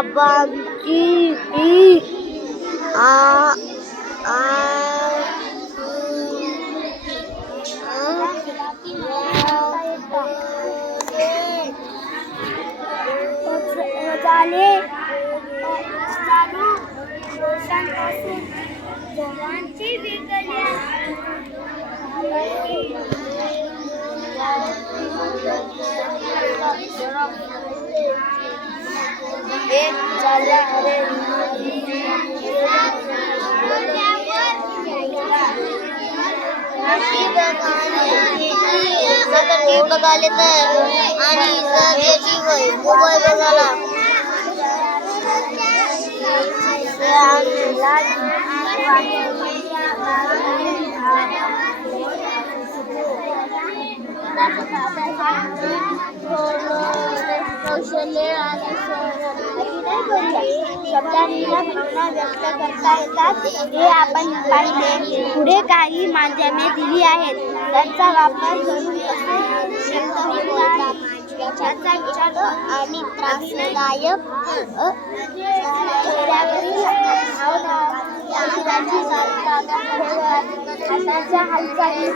बाबांची ही जवांची बघाले तर आणि मोबाईल बघायला कौशल्य आणि शब्दांनी भावना व्यक्त करता येतात हे आपण पाहिले. पुढे काही माध्यमे दिली आहेत त्यांचा वापर करून त्याचा विचार आणि त्रासदायक चेहऱ्यावरील हाताच्या हालचाली